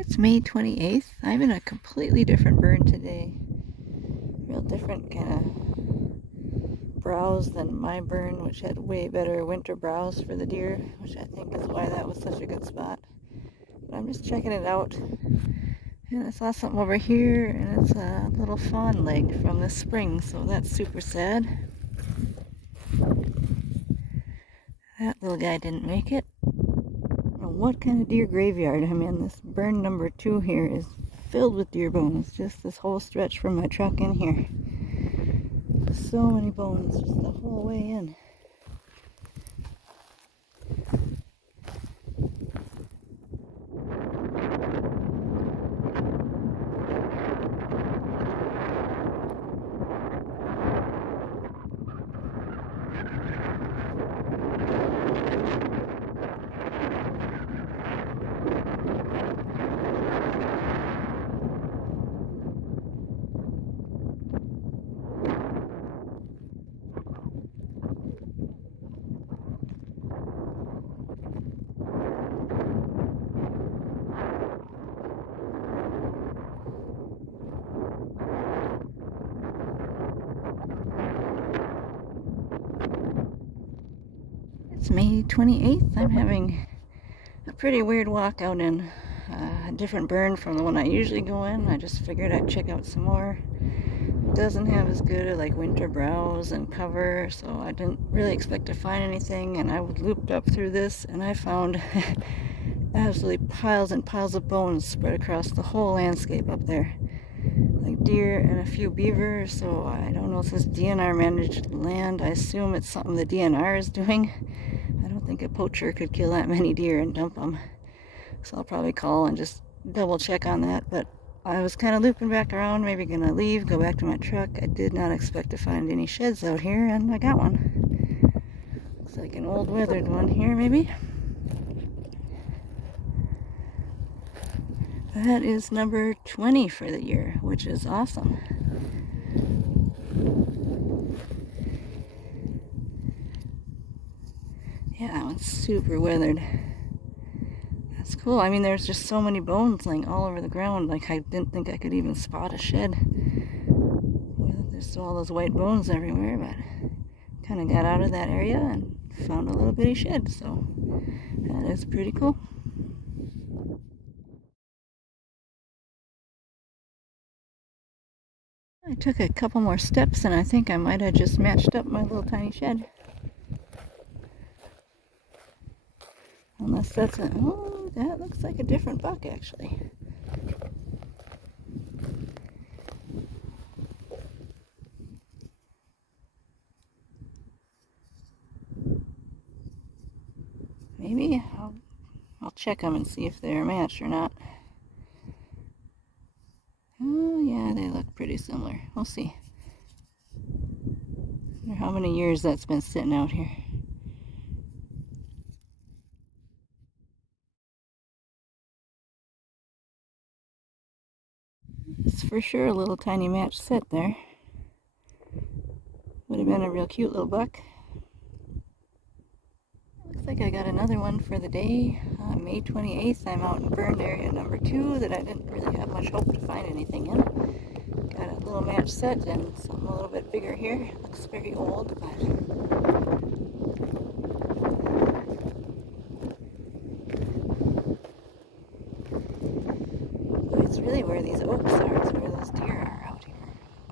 It's May 28th. I'm in a completely different burn today. Real different kind of browse than my burn, which had way better winter browse for the deer, which I think is why that was such a good spot. But I'm just checking it out. And I saw something over here, and it's a little fawn leg from this spring, so that's super sad. That little guy didn't make it. What kind of deer graveyard I'm in. This burn number 2 here is filled with deer bones. Just this whole stretch from my truck in here. So many bones just the whole way in. It's May 28th. I'm having a pretty weird walk out in a different burn from the one I usually go in. I just figured I'd check out some more. It doesn't have as good a winter browse and cover, so I didn't really expect to find anything, and I looped up through this and I found absolutely piles and piles of bones spread across the whole landscape up there. Like deer and a few beaver, so I don't know if this DNR managed land. I assume it's something the DNR is doing. I don't think a poacher could kill that many deer and dump them. So I'll probably call and just double check on that. But I was kind of looping back around, maybe gonna leave, go back to my truck. I did not expect to find any sheds out here, and I got one. Looks like an old weathered one here, maybe. That is number 20 for the year, which is awesome. Yeah, that one's super weathered. That's cool. I mean, there's just so many bones laying all over the ground. Like, I didn't think I could even spot a shed. There's all those white bones everywhere, but kind of got out of that area and found a little bitty shed, so that is pretty cool. I took a couple more steps and I think I might have just matched up my little tiny shed. Unless that's a, oh, that looks like a different buck actually. Maybe I'll check them and see if they're matched or not. Oh yeah, they look pretty similar. We'll see. I wonder how many years that's been sitting out here. It's for sure a little tiny match set there. Would have been a real cute little buck. Looks like I got another one for the day. May 28th, I'm out in burned area number 2 that I didn't really have much hope to find anything in. Got a little match set and something a little bit bigger here. Looks very old, but it's really where these oaks are. It's where those deer are out here.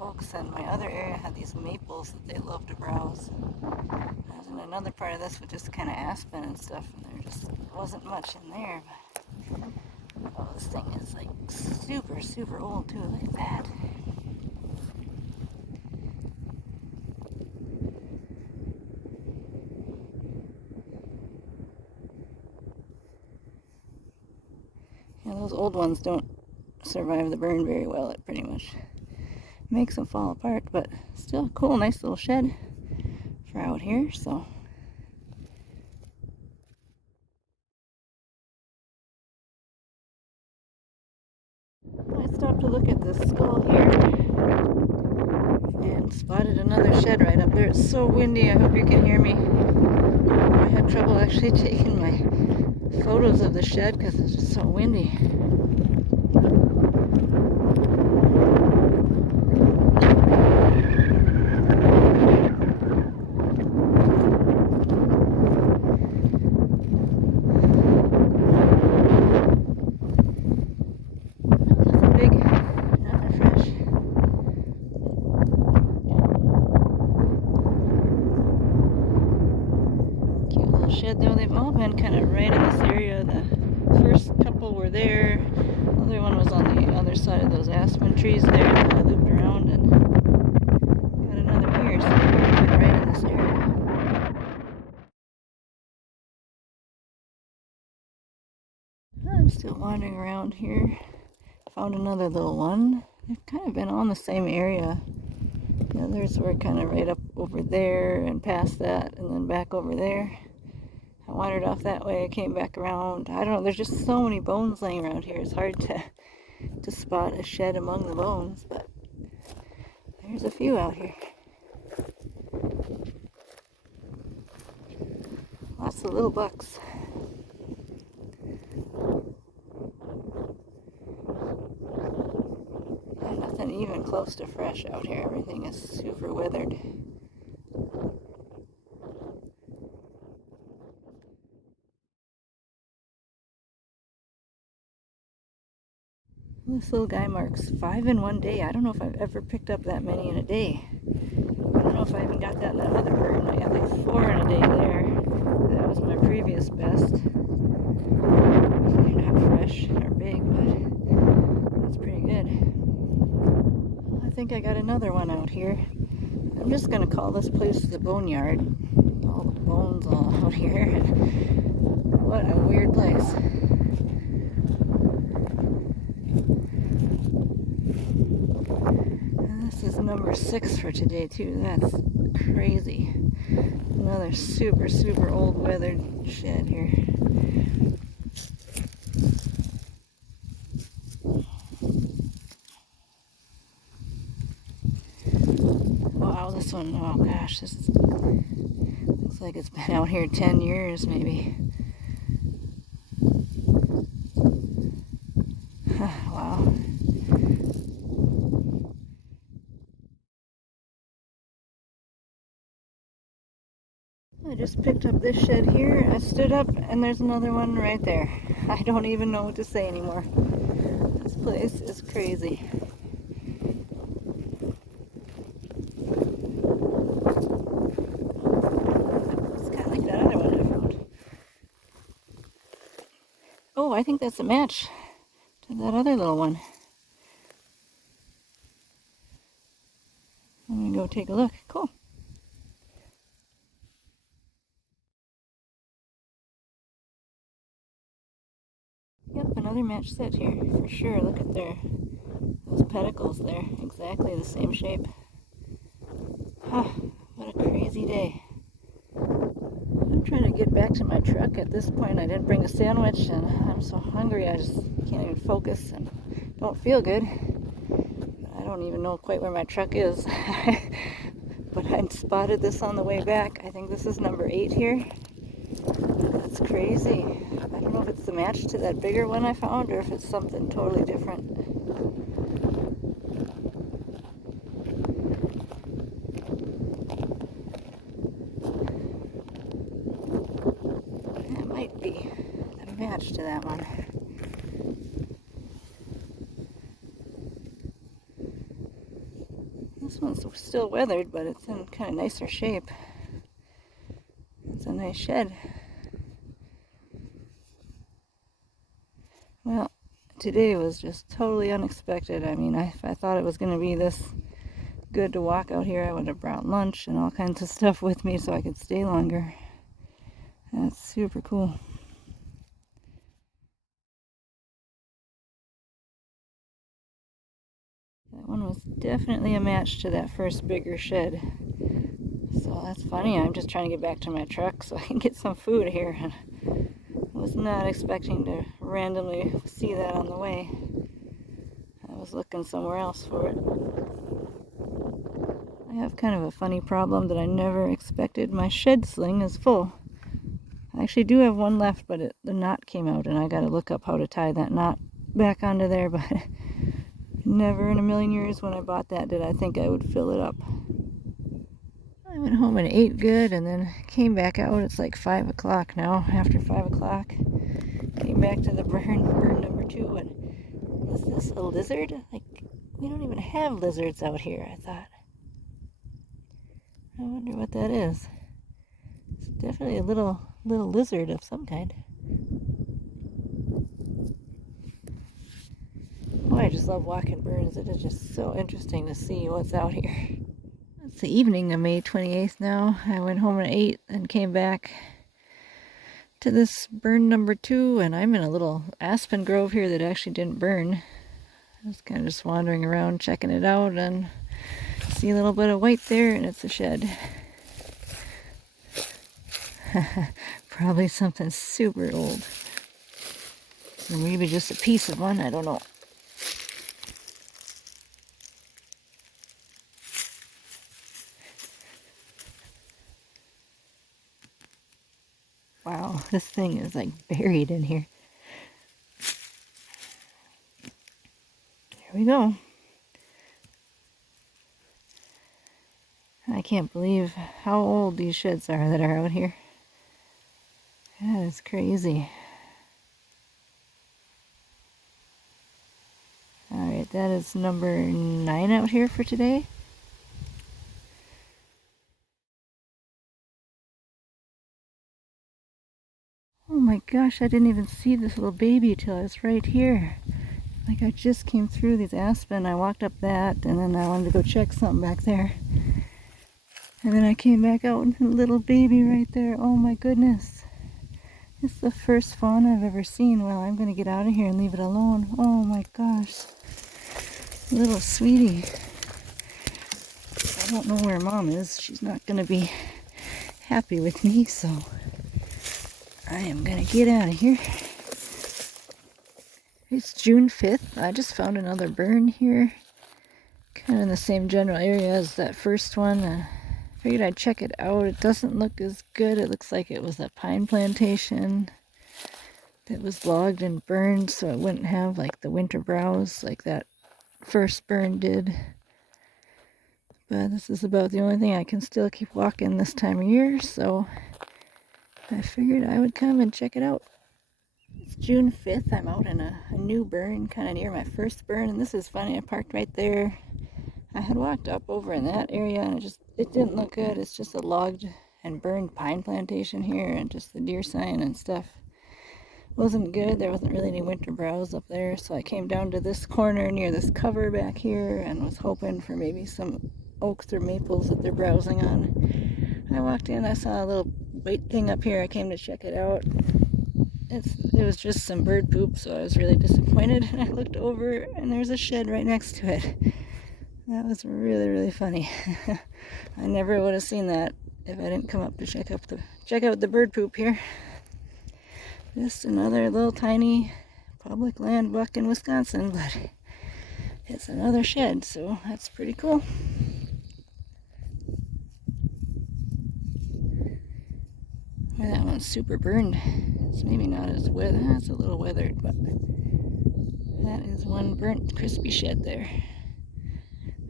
Oaks, and my other area had these maples that they love to browse. I was in another part of this with just kind of aspen and stuff, and there just wasn't much in there. But oh, this thing is like super, super old too. Look at that. Yeah, those old ones don't survive the burn very well. It pretty much makes them fall apart, but still cool, nice little shed for out here. So I stopped to look at this skull here and spotted another shed right up there. It's so windy, I hope you can hear me. I had trouble actually taking my photos of the shed because it's just so windy. Nothing big, nothing fresh. Cute little shed though. They've all been kind of right in this area. The first couple were there. The other one was on the other side of those aspen trees there. And I looped around and got another here. So they've been right in this area. I'm still wandering around here. Found another little one. They've kind of been on the same area. The others were kind of right up over there and past that and then back over there. I wandered off that way. I came back around. I don't know. There's just so many bones laying around here. It's hard to spot a shed among the bones, but there's a few out here. Lots of little bucks. And nothing even close to fresh out here. Everything is super weathered. This little guy marks 5 in one day. I don't know if I've ever picked up that many in a day. I don't know if I even got that in that other burn. I got like 4 in a day there. That was my previous best. They're not fresh or big, but that's pretty good. I think I got another one out here. I'm just going to call this place the boneyard. All the bones all out here. What a weird place. This is number 6 for today too. That's crazy. Another super, super old weathered shed here. Wow, this one, oh gosh, this is, looks like it's been out here 10 years maybe. Wow. I just picked up this shed here. I stood up and there's another one right there. I don't even know what to say anymore. This place is crazy. It's kind of like that other one I found. Oh, I think that's a match to that other little one. I'm gonna go take a look. Cool. Yep, another match set here for sure. Look at those pedicles there, exactly the same shape. Ah, what a crazy day. I'm trying to get back to my truck. At this point, I didn't bring a sandwich, and I'm so hungry I just can't even focus and don't feel good. I don't even know quite where my truck is. But I spotted this on the way back. I think this is number 8 here. That's crazy. I don't know if it's the match to that bigger one I found or if it's something totally different. That might be the match to that one. This one's still weathered, but it's in kind of nicer shape. It's a nice shed. Well, today was just totally unexpected. I mean, if I thought it was going to be this good to walk out here, I would have brought lunch and all kinds of stuff with me so I could stay longer. That's super cool. That one was definitely a match to that first bigger shed. So that's funny. I'm just trying to get back to my truck so I can get some food here. I was not expecting to randomly see that on the way. I was looking somewhere else for it. I have kind of a funny problem that I never expected. My shed sling is full. I actually do have one left, but the knot came out, and I got to look up how to tie that knot back onto there, but never in a million years when I bought that did I think I would fill it up. I went home and ate good, and then came back out. It's like 5 o'clock now, after 5 o'clock. Came back to the burn number 2, and is this a lizard? Like, we don't even have lizards out here, I thought. I wonder what that is. It's definitely a little lizard of some kind. Oh, I just love walking burns. It is just so interesting to see what's out here. It's the evening of May 28th now. I went home and ate and came back to this burn number 2, and I'm in a little aspen grove here that actually didn't burn. I was kind of just wandering around checking it out and see a little bit of white there, and it's a shed. Probably something super old. Or maybe just a piece of one, I don't know. Wow, this thing is like buried in here. There we go. I can't believe how old these sheds are that are out here. That is crazy. Alright, that is number 9 out here for today. Oh my gosh, I didn't even see this little baby till I was right here. Like, I just came through these aspen, I walked up that, and then I wanted to go check something back there. And then I came back out with a little baby right there. Oh my goodness. It's the first fawn I've ever seen. Well, I'm going to get out of here and leave it alone. Oh my gosh. Little sweetie. I don't know where Mom is. She's not going to be happy with me, so I am going to get out of here. It's June 5th. I just found another burn here. Kind of in the same general area as that first one. Figured I'd check it out. It doesn't look as good. It looks like it was a pine plantation that was logged and burned, so it wouldn't have like the winter browse like that first burn did. But this is about the only thing I can still keep walking this time of year, so I figured I would come and check it out. It's June 5th. I'm out in a new burn, kind of near my first burn, and this is funny. I parked right there. I had walked up over in that area, and it didn't look good. It's just a logged and burned pine plantation here, and just the deer sign and stuff wasn't good. There wasn't really any winter browse up there, so I came down to this corner near this cover back here and was hoping for maybe some oaks or maples that they're browsing on. I walked in, I saw a little white thing up here. I came to check it out. It was just some bird poop, so I was really disappointed. I looked over, and there's a shed right next to it. That was really, really funny. I never would have seen that if I didn't come up to check out the bird poop here. Just another little tiny public land buck in Wisconsin, but it's another shed, so that's pretty cool. Well, that one's super burned. It's maybe not as weathered. It's a little weathered, but that is one burnt, crispy shed there.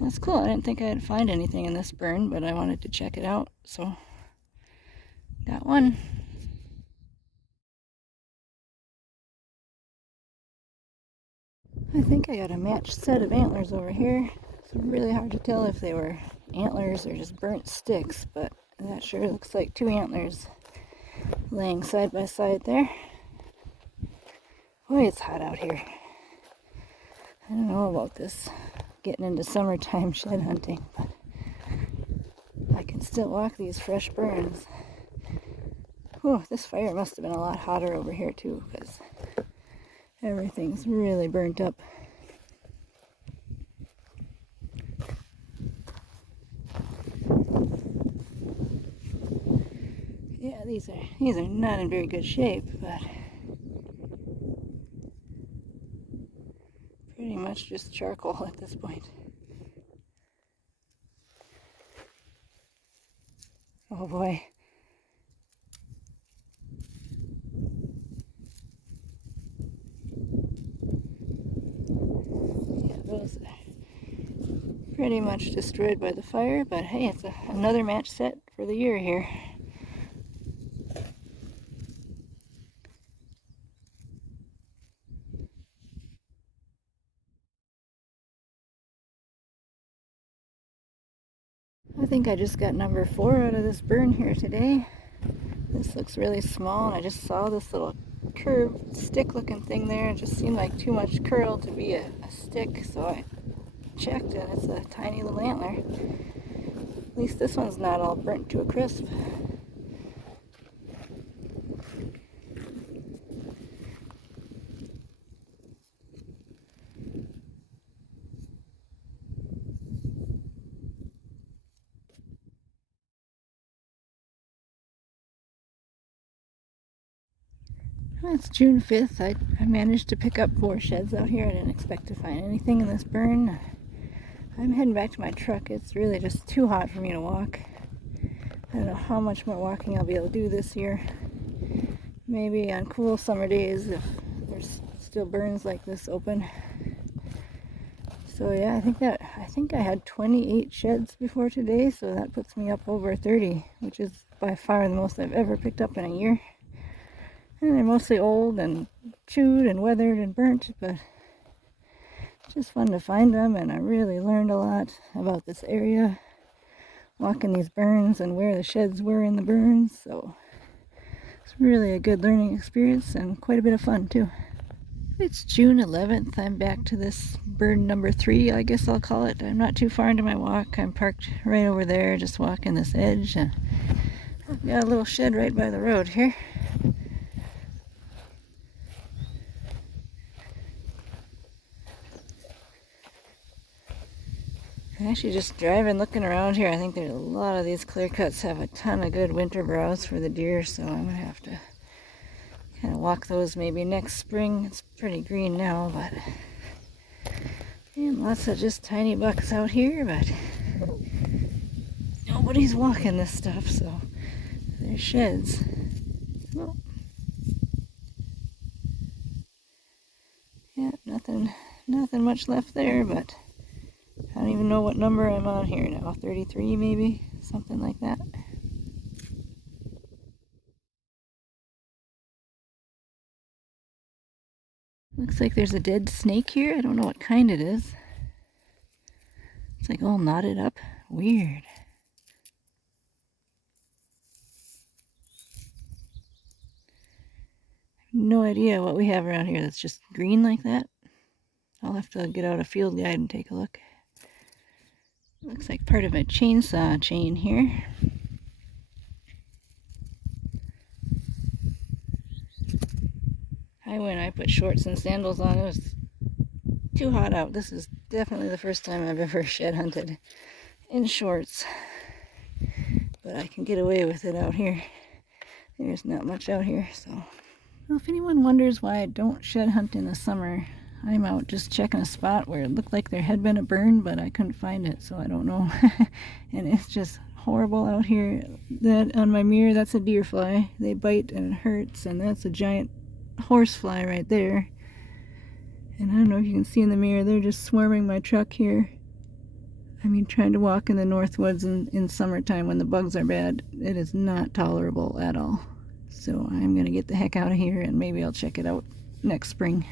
That's cool. I didn't think I'd find anything in this burn, but I wanted to check it out, so got one. I think I got a matched set of antlers over here. It's really hard to tell if they were antlers or just burnt sticks, but that sure looks like 2 antlers laying side by side there. Boy, it's hot out here. I don't know about this getting into summertime shed hunting, but I can still walk these fresh burns. Whew, this fire must have been a lot hotter over here too, because everything's really burnt up. Yeah, these are not in very good shape, but pretty much just charcoal at this point. Oh boy. those pretty much destroyed by the fire, but hey, it's another match set for the year here. I think I just got number 4 out of this burn here today. This looks really small, and I just saw this little curved stick looking thing there. It just seemed like too much curl to be a stick, so I checked, and it's a tiny little antler. At least this one's not all burnt to a crisp. Well, it's June 5th. I managed to pick up 4 sheds out here. I didn't expect to find anything in this burn. I'm heading back to my truck. It's really just too hot for me to walk. I don't know how much more walking I'll be able to do this year. Maybe on cool summer days if there's still burns like this open. So yeah, I think I had 28 sheds before today, so that puts me up over 30, which is by far the most I've ever picked up in a year. And they're mostly old and chewed and weathered and burnt, but just fun to find them, and I really learned a lot about this area, walking these burns and where the sheds were in the burns, so it's really a good learning experience and quite a bit of fun too. It's June 11th. I'm back to this burn number 3, I guess I'll call it. I'm not too far into my walk. I'm parked right over there, just walking this edge, and I've got a little shed right by the road here. Actually, just driving, looking around here, I think there's a lot of these clear cuts have a ton of good winter browse for the deer, so I'm gonna have to kind of walk those maybe next spring. It's pretty green now, but and lots of just tiny bucks out here, but nobody's walking this stuff, so there's sheds. Well, yeah, nothing much left there, but I don't even know what number I'm on here now. 33 maybe? Something like that. Looks like there's a dead snake here. I don't know what kind it is. It's like all knotted up. Weird. No idea what we have around here that's just green like that. I'll have to get out a field guide and take a look. Looks like part of a chainsaw chain here. I put shorts and sandals on. It was too hot out. This is definitely the first time I've ever shed hunted in shorts. But I can get away with it out here. There's not much out here, so. Well, if anyone wonders why I don't shed hunt in the summer, I'm out just checking a spot where it looked like there had been a burn, but I couldn't find it, so I don't know. And it's just horrible out here. That on my mirror, that's a deer fly. They bite and it hurts, and that's a giant horse fly right there. And I don't know if you can see in the mirror, they're just swarming my truck here. I mean, trying to walk in the north woods in summertime when the bugs are bad, it is not tolerable at all. So I'm gonna get the heck out of here, and maybe I'll check it out next spring.